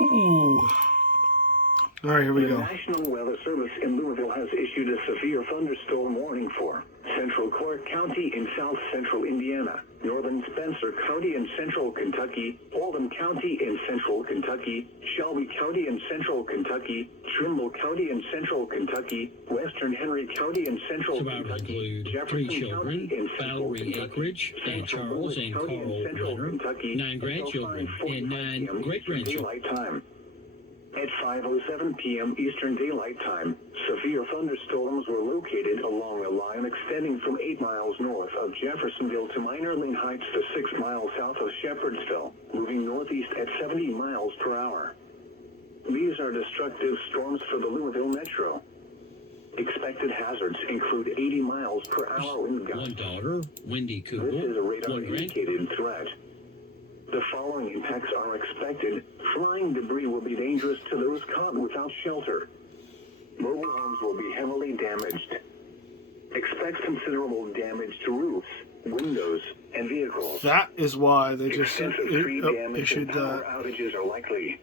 Ooh. All right, here we go. The National Weather Service in Louisville has issued a severe thunderstorm warning for Central Clark County in south central Indiana, northern Spencer County in central Kentucky, Oldham County in central Kentucky, Shelby County in central Kentucky, Trimble County in central Kentucky, western Henry County in central Survivors Kentucky, include Jefferson 3 children, County in central Valerie Kentucky, Akridge, and Charles and County Carl in central Renner, Kentucky, 9 grandchildren, and 9 great-grandchildren. Daylight time. At 5:07 p.m. Eastern Daylight Time, severe thunderstorms were located along a line extending from 8 miles north of Jeffersonville to Minor Lane Heights to 6 miles south of Shepherdsville, moving northeast at 70 miles per hour. These are destructive storms for the Louisville Metro. Expected hazards include 80 miles per hour wind gusts. 1 daughter, Wendy This is a Kugel, 1 radar-indicated threat. The following impacts are expected. Flying debris will be dangerous to those caught without shelter. Mobile homes will be heavily damaged. Expect considerable damage to roofs, windows, and vehicles. That is why they just Extensive tree damage issued and power that. outages are likely.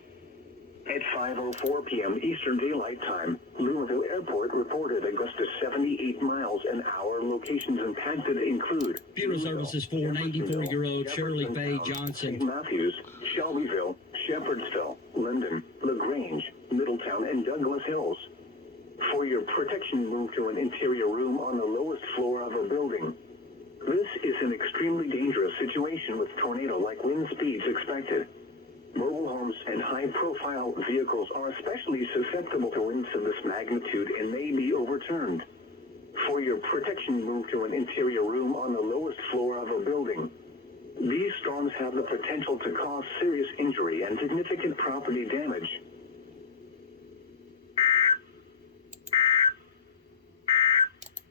At 5:04 p.m. Eastern Daylight Time, Louisville Airport reported a gust of 78 miles an hour. Locations impacted include Funeral services for 94-year-old Shirley Faye Johnson. St. Matthews, Shelbyville, Shepherdsville, Linden, LaGrange, Middletown, and Douglas Hills. For your protection, move to an interior room on the lowest floor of a building. This is an extremely dangerous situation with tornado-like wind speeds expected. Mobile homes and high-profile vehicles are especially susceptible to winds of this magnitude and may be overturned. For your protection, move to an interior room on the lowest floor of a building. These storms have the potential to cause serious injury and significant property damage.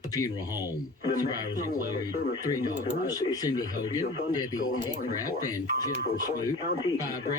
A funeral home. The Survivors National Weather include Service 3 in Louisville daughters, has issued Cindy a severe Hogan, Debbie thunderstorm warning Haycraft, for and Jennifer Clark Smoot, County 5